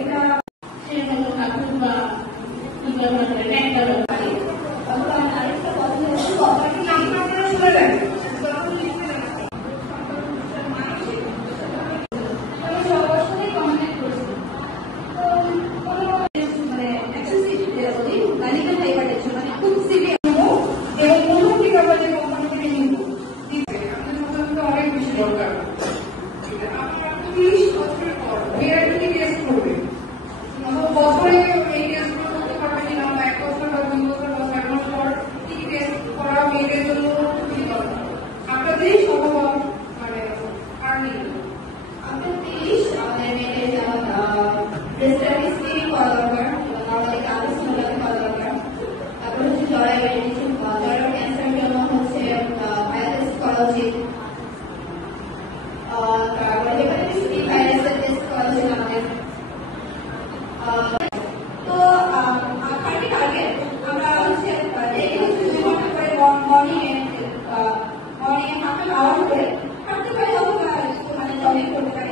এটা সে হলো কাকুর বা একটা ব্যাপারে আরেকটা কথা হচ্ছে কপারটি আপনারা শুনে রাখেন মর্নিং হাফ অ্যান আওয়ার করে হাঁটতে পারি অথবা মানে জগিং করতে পারি